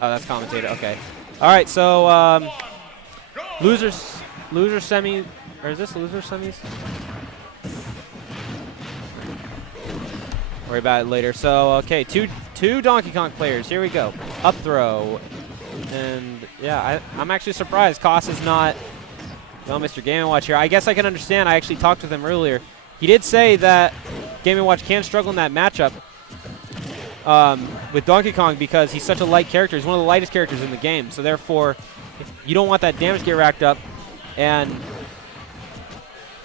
Oh, that's commentator. Okay. All right. So loser semi, or is this loser semis? Worry about it later. So okay, two Donkey Kong players. Here we go. Up throw, and yeah, I'm actually surprised KOSS is not. Well, Mr. Game & Watch here. I guess I can understand. I actually talked with him earlier. He did say that Game & Watch can struggle in that matchup with Donkey Kong because he's such a light character. He's one of the lightest characters in the game. So therefore, if you don't want that damage to get racked up, and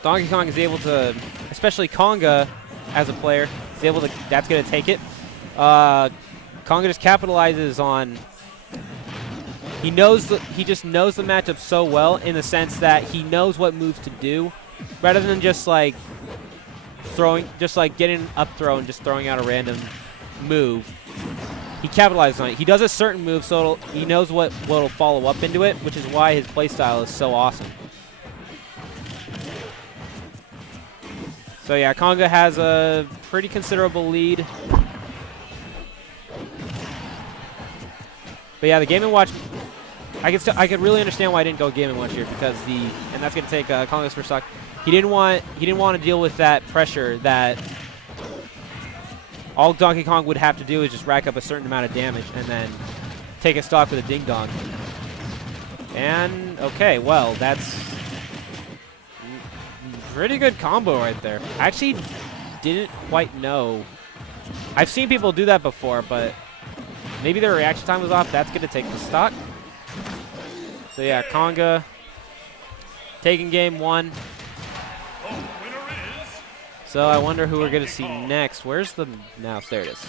Donkey Kong is able to, especially Konga as a player, is able to. That's going to take it. Konga just capitalizes on. He just knows the matchup so well in the sense that he knows what moves to do, rather than just like getting an up throw and just throwing out a random move. He capitalizes on it. He does a certain move, so he knows what'll follow up into it, which is why his playstyle is so awesome. So yeah, Konga has a pretty considerable lead. But yeah, the Game & Watch, I could really understand why I didn't go Game & Watch here, because and that's going to take Konga's first stock. He didn't want to deal with that pressure that all Donkey Kong would have to do is just rack up a certain amount of damage and then take a stock with a ding dong. And okay, well, that's pretty good combo right there. I actually didn't quite know. I've seen people do that before, but maybe their reaction time was off. That's going to take the stock. So yeah, Konga taking game one. So I wonder who we're going to see next. Where's the mouse? There it is.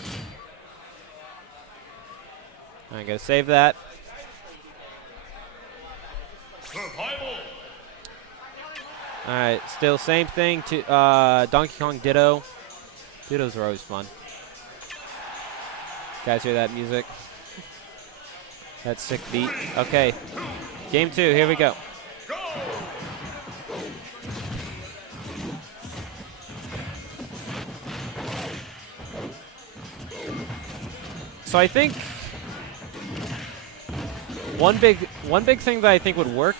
I'm going to save that. All right, still same thing to Donkey Kong Ditto. Dittos are always fun. Guys hear that music? That sick beat. Okay, game two, here we go. So I think one big thing that I think would work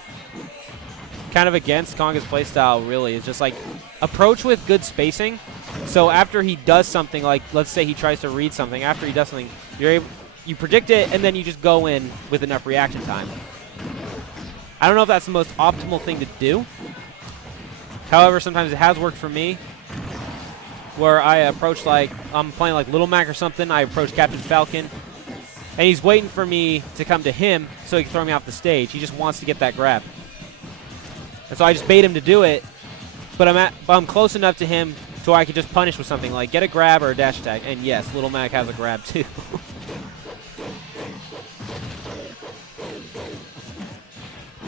kind of against Konga's playstyle really is just like approach with good spacing. So after he does something, like let's say he tries to read something, after he does something, you predict it and then you just go in with enough reaction time. I don't know if that's the most optimal thing to do. However, sometimes it has worked for me, where I approach like I'm playing like Little Mac or something. I approach Captain Falcon, and he's waiting for me to come to him so he can throw me off the stage. He just wants to get that grab. And so I just bait him to do it, but I'm close enough to him so I can just punish with something like get a grab or a dash attack. And yes, Little Mac has a grab too.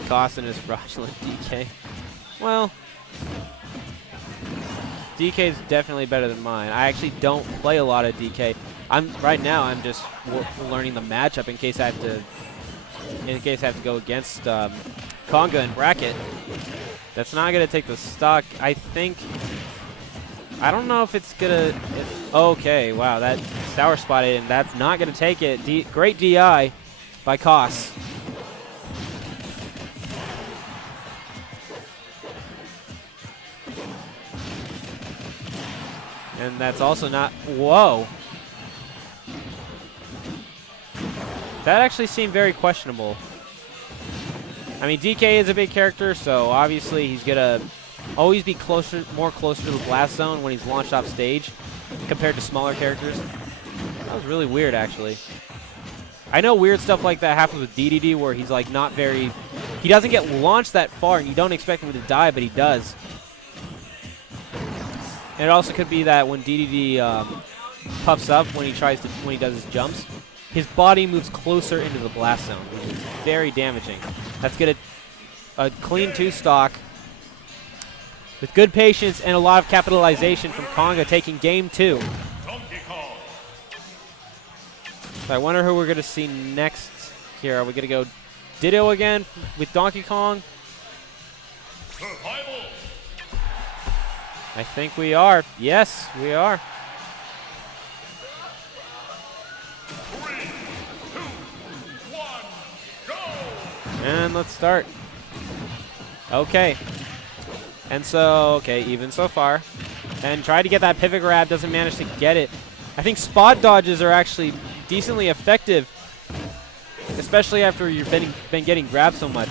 KOSS and his fraudulent DK. Well, DK is definitely better than mine. I actually don't play a lot of DK. Right now I'm just learning the matchup in case I have to go against Konga and bracket. That's not gonna take the stock. I don't know if it's gonna. Okay, wow, that sour spotted, and that's not gonna take it. Great DI by KOSS. And that's also not. Whoa. That actually seemed very questionable. I mean, DK is a big character, so obviously he's going to always be more closer to the blast zone when he's launched off stage compared to smaller characters. That was really weird, actually. I know weird stuff like that happens with DDD where he's like not very. He doesn't get launched that far, and you don't expect him to die, but he does. And it also could be that when DDD puffs up when he does his jumps, his body moves closer into the blast zone, which is very damaging. That's good. A clean 2-stock with good patience and a lot of capitalization from Konga taking game 2. So I wonder who we're going to see next here. Are we going to go Ditto again with Donkey Kong? I think we are. Yes, we are. And let's start. Okay. And so, okay, even so far. And try to get that pivot grab, doesn't manage to get it. I think spot dodges are actually decently effective, especially after you've been getting grabbed so much.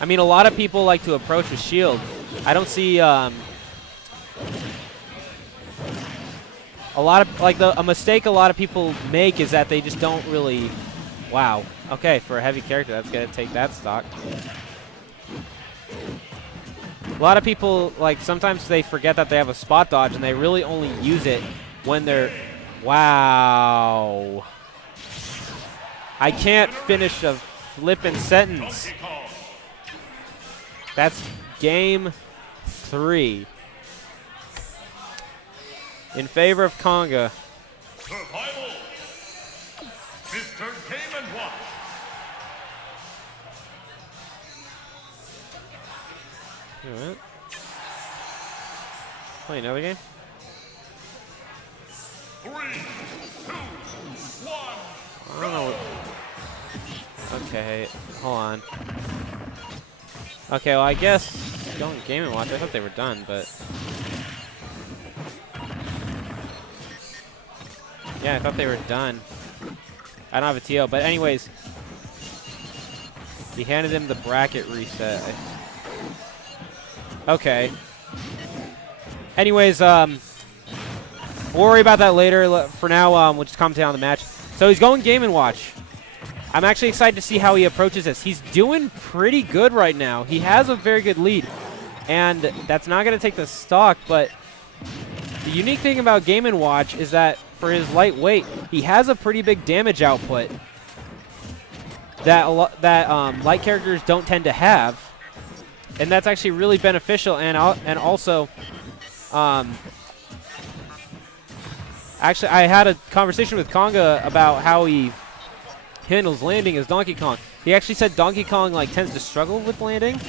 I mean, a lot of people like to approach with shield. I don't see a mistake a lot of people make is that they just don't really. Wow. Okay, for a heavy character, that's gonna take that stock. A lot of people, like, sometimes they forget that they have a spot dodge, and they really only use it when they're... Wow. I can't finish a flippin' sentence. That's game 3. In favor of Konga. Survival. Mr. Game & Watch. All right. Play another game. 3, 2, 1. I don't know what. Okay, hold on. Okay, well, I guess going Game & Watch. I thought they were done, but. Yeah, I thought they were done. I don't have a TO, but anyways. He handed him the bracket reset. Okay. Anyways, we'll worry about that later. For now, we'll just commentate on the match. So he's going Game & Watch. I'm actually excited to see how he approaches this. He's doing pretty good right now. He has a very good lead. And that's not going to take the stock, but the unique thing about Game & Watch is that for his lightweight, he has a pretty big damage output that light characters don't tend to have. And that's actually really beneficial, and also, actually, I had a conversation with Konga about how he handles landing as Donkey Kong. He actually said Donkey Kong tends to struggle with landing,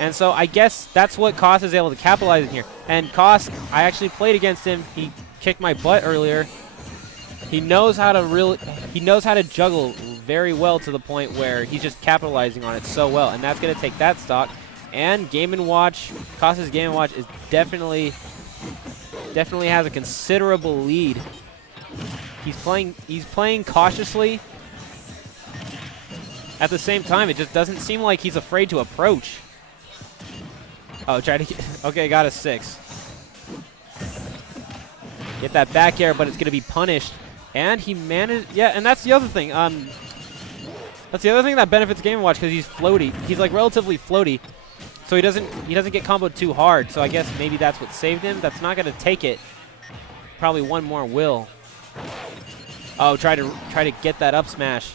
and so I guess that's what KOSS is able to capitalize in here. And KOSS, I actually played against him. He kicked my butt earlier. He knows how to juggle very well to the point where he's just capitalizing on it so well, and that's going to take that stock. And Game & Watch, KOSS's Game & Watch is definitely has a considerable lead. He's playing cautiously. At the same time, it just doesn't seem like he's afraid to approach. Oh, try to get, okay, got a 6. Get that back air, but it's going to be punished. And he managed, yeah, and that's the other thing. That's the other thing that benefits Game & Watch, because he's floaty. He's relatively floaty, so he doesn't get comboed too hard. So I guess maybe that's what saved him. That's not going to take it. Probably one more will. Oh, try to get that up smash.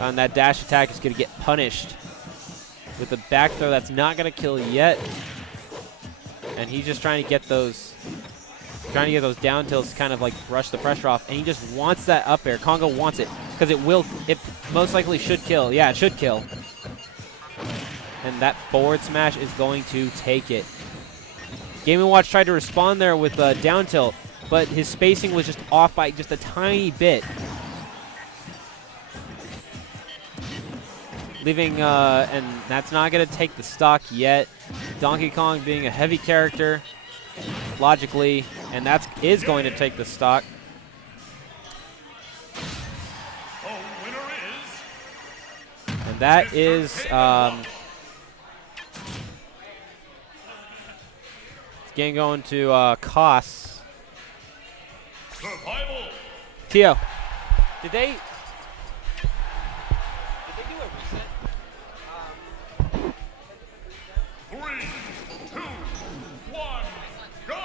And that dash attack is going to get punished with a back throw that's not going to kill yet. And he's just trying to get those down tilts to kind of brush the pressure off. And he just wants that up air. Konga wants it because it most likely should kill. Yeah, it should kill. And that forward smash is going to take it. Game & Watch tried to respond there with a down tilt, but his spacing was just off by just a tiny bit. Leaving, and that's not going to take the stock yet. Donkey Kong being a heavy character, logically, and that is going to take the stock. And that is, game going to KOSS. Tio, did they do a reset? 3, 2, 1, go!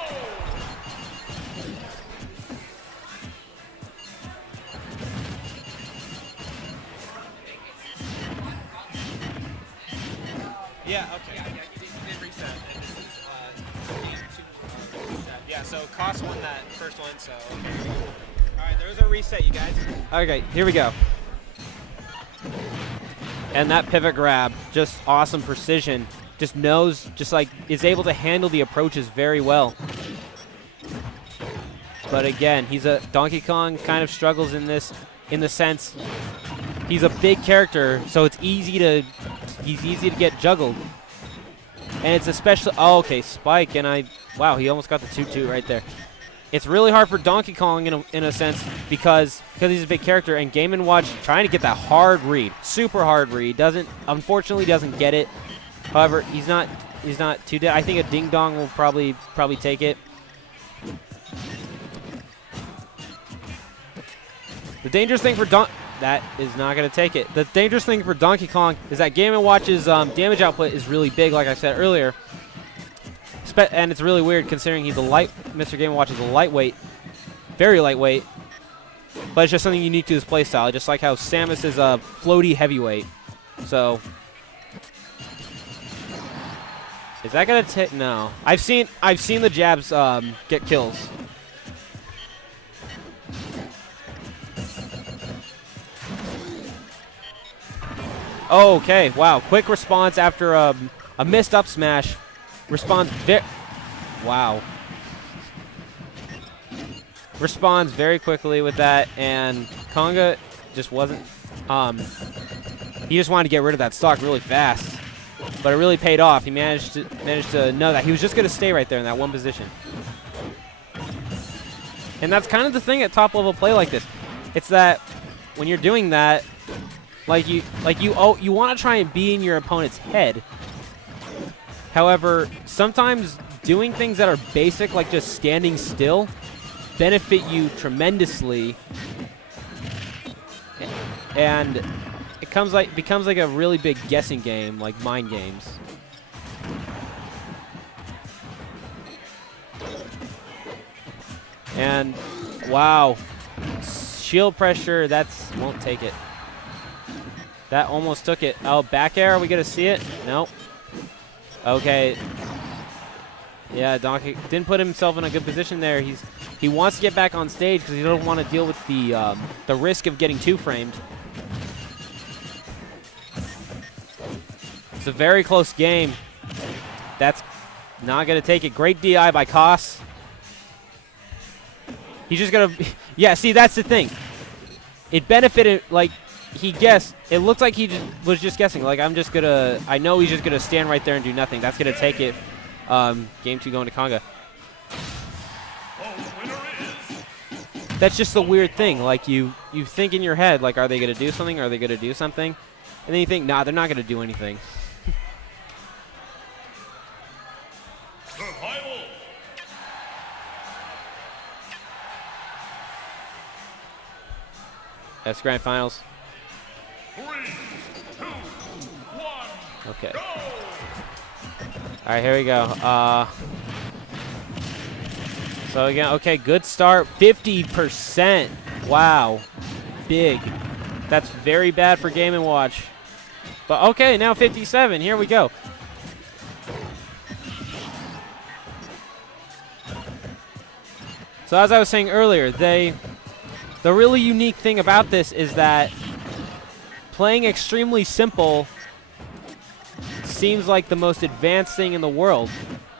Yeah, okay. Yeah, you did reset. And this is game 2 reset. Yeah, so KOSS won that first one, so okay. Alright, there's a reset, you guys. Okay, here we go. And that pivot grab, just awesome precision. Just knows, is able to handle the approaches very well. But again, Donkey Kong kind of struggles in this, in the sense he's a big character, so he's easy to get juggled. And it's especially, oh, okay, Spike, and wow, he almost got the 2-2 right there. It's really hard for Donkey Kong in a sense because he's a big character, and Game & Watch trying to get that hard read, super hard read, unfortunately doesn't get it. However, he's not too dead. I think a Ding Dong will probably take it. The dangerous thing for that is not going to take it. The dangerous thing for Donkey Kong is that Game & Watch's damage output is really big, like I said earlier. And it's really weird considering Mr. Game & Watch is a lightweight, very lightweight, but it's just something unique to his playstyle, just like how Samus is a floaty heavyweight. So, is that gonna take? No, I've seen the jabs get kills. Okay, wow, quick response after a missed up smash. Responds responds very quickly with that, and Konga just wasn't, he just wanted to get rid of that stock really fast, but it really paid off. He managed to know that he was just going to stay right there in that one position. And that's kind of the thing at top level play like this. It's that when you're doing that, you want to try and be in your opponent's head. However, sometimes doing things that are basic, like just standing still, benefit you tremendously, and it becomes like a really big guessing game, like mind games. And wow, shield pressure, won't take it. That almost took it. Oh, back air, are we gonna see it? Nope. Okay. Yeah, Donkey didn't put himself in a good position there. He wants to get back on stage because he doesn't want to deal with the risk of getting two-framed. It's a very close game. That's not going to take it. Great DI by KOSS. He's just going to... Yeah, see, that's the thing. It benefited, like... He guessed. It looked like he was just guessing. Like, I know he's just going to stand right there and do nothing. That's going to take it. Game 2 going to Konga. That's just the weird thing. Like, you think in your head, like, are they going to do something? Are they going to do something? And then you think, nah, they're not going to do anything. That's Grand Finals. 3, 2, 1, okay. Go! All right, here we go. So again, okay, good start. 50%. Wow, big. That's very bad for Game & Watch. But okay, now 57. Here we go. So as I was saying earlier, the really unique thing about this is that playing extremely simple seems like the most advanced thing in the world.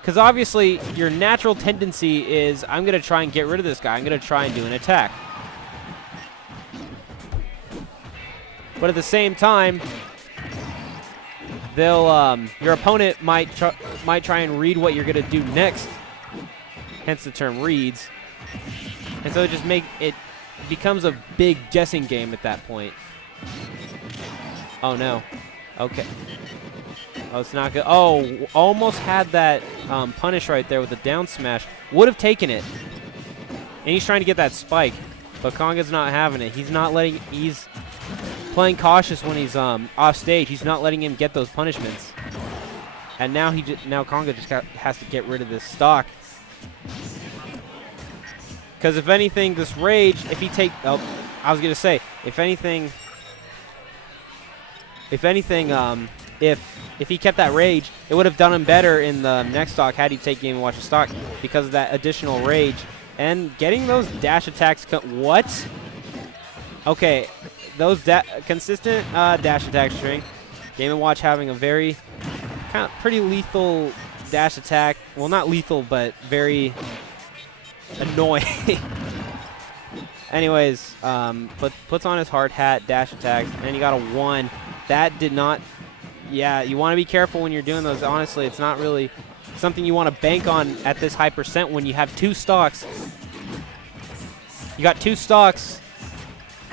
Because obviously, your natural tendency is, I'm going to try and get rid of this guy. I'm going to try and do an attack. But at the same time, your opponent might try and read what you're going to do next. Hence the term reads. And so it becomes a big guessing game at that point. Oh no. Okay. Oh, it's not good. Oh, almost had that punish right there with the down smash. Would have taken it. And he's trying to get that spike. But Konga's not having it. He's playing cautious when he's off stage. He's not letting him get those punishments. And now Konga just has to get rid of this stock. Because if anything, this rage, if he I was going to say, if anything, if he kept that rage, it would have done him better in the next stock had he take Game & Watch's stock because of that additional rage. And getting those dash attacks, what? Okay, those consistent dash attack string. Game & Watch having a very, kind of pretty lethal dash attack. Well, not lethal, but very annoying. Anyways, puts on his hard hat, dash attacks, and he got a 1. That did not. Yeah, you want to be careful when you're doing those. Honestly, it's not really something you want to bank on at this high percent when you have 2 stocks. You got 2 stocks.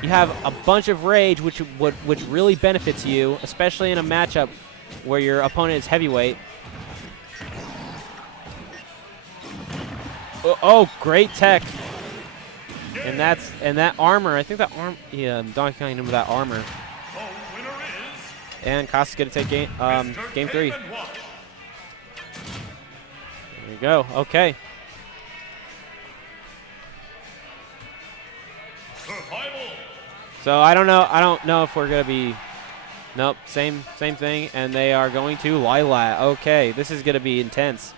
You have a bunch of rage, which really benefits you, especially in a matchup where your opponent is heavyweight. Oh, great tech. And that armor. I think that arm. Yeah, Donkey Kong him with that armor. And KOSS is gonna take game 3. There you go. Okay. So I don't know if we're gonna be. Nope. Same thing. And they are going to Lilat. Okay. This is gonna be intense.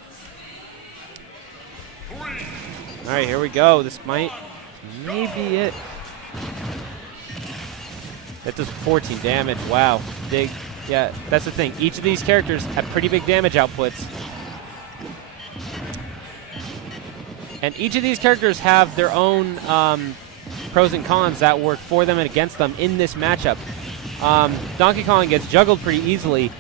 All right. Here we go. This might. Maybe it. That does 14 damage. Wow. Big. Yeah, that's the thing. Each of these characters have pretty big damage outputs. And each of these characters have their own pros and cons that work for them and against them in this matchup. Donkey Kong gets juggled pretty easily.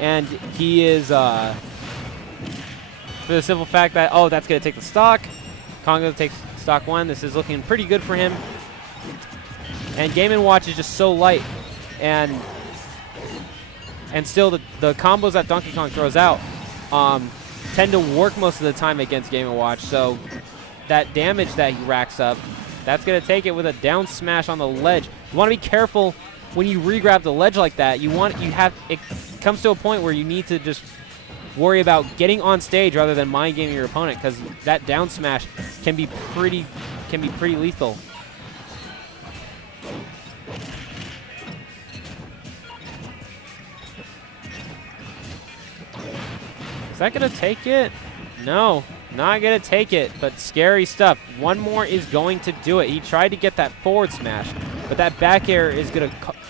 And he is, for the simple fact that, oh, that's going to take the stock. Konga takes stock 1. This is looking pretty good for him. And Game & Watch is just so light. And still, the combos that Donkey Kong throws out tend to work most of the time against Game & Watch. So that damage that he racks up, that's going to take it with a down smash on the ledge. You want to be careful when you re-grab the ledge like that. It comes to a point where you need to just worry about getting on stage rather than mind gaming your opponent, because that down smash can be pretty lethal. Is that gonna take it? No, not gonna take it, but scary stuff. One more is going to do it. He tried to get that forward smash, but that back air is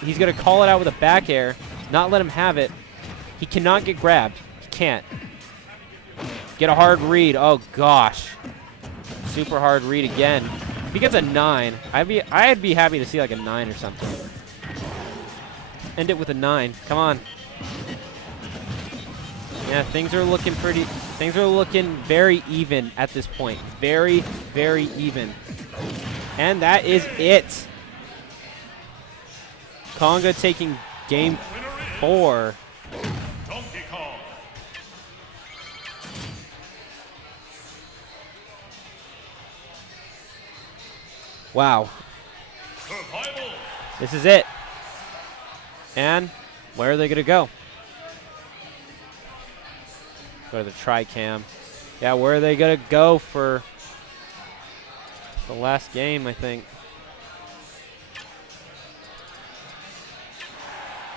he's gonna call it out with a back air, not let him have it. He cannot get grabbed. He can't. Get a hard read. Oh gosh. Super hard read again. If he gets a 9, I'd be happy to see like a 9 or something. End it with a 9. Come on. Yeah, things are looking very even at this point. Very, very even. And that is it. Konga taking game 4. Wow. This is it. And where are they going to go? Go to the tri-cam. Yeah, where are they going to go for the last game, I think?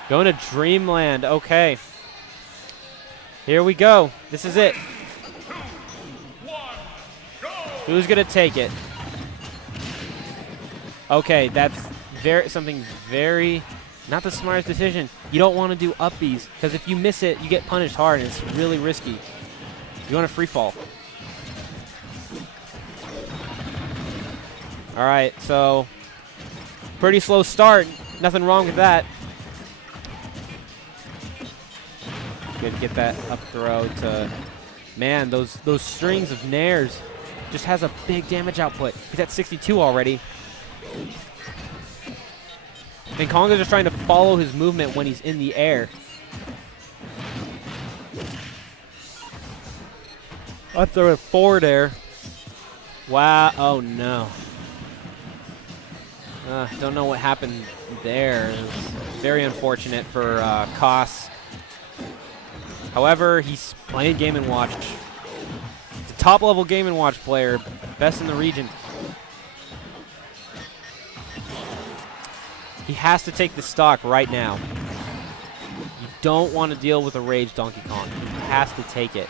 Going to Dreamland. Okay. Here we go. This is it. 2, 1, go! Who's going to take it? Okay, that's something very, not the smartest decision. You don't want to do uppies, because if you miss it, you get punished hard, and it's really risky. You want to free fall. All right, so pretty slow start. Nothing wrong with that. Good to get that up throw to, man, those strings of nairs just has a big damage output. He's at 62 already. And Konga's just trying to follow his movement when he's in the air. I'll throw it forward air. Wow. Oh, no. Don't know what happened there. It was very unfortunate for KOSS. However, he's playing Game & Watch. He's a top-level Game & Watch player. Best in the region. He has to take the stock right now. You don't want to deal with a rage Donkey Kong. He has to take it.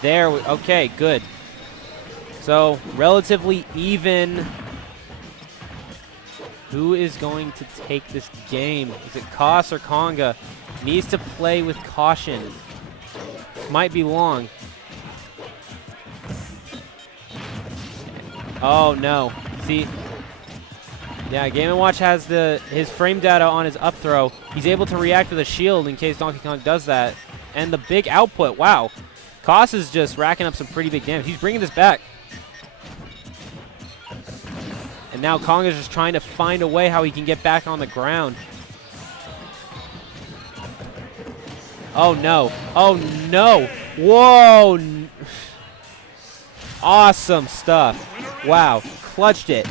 There we, okay, good. So, relatively even. Who is going to take this game? Is it KOSS or Konga? Needs to play with caution. might be long. Oh, no. See? Yeah, Game & Watch has his frame data on his up throw. He's able to react with a shield in case Donkey Kong does that. And the big output, wow. Koss is just racking up some pretty big damage. He's bringing this back. And now Kong is just trying to find a way how he can get back on the ground. Oh, no. Oh, no. Whoa. Awesome stuff. Wow. Clutched it.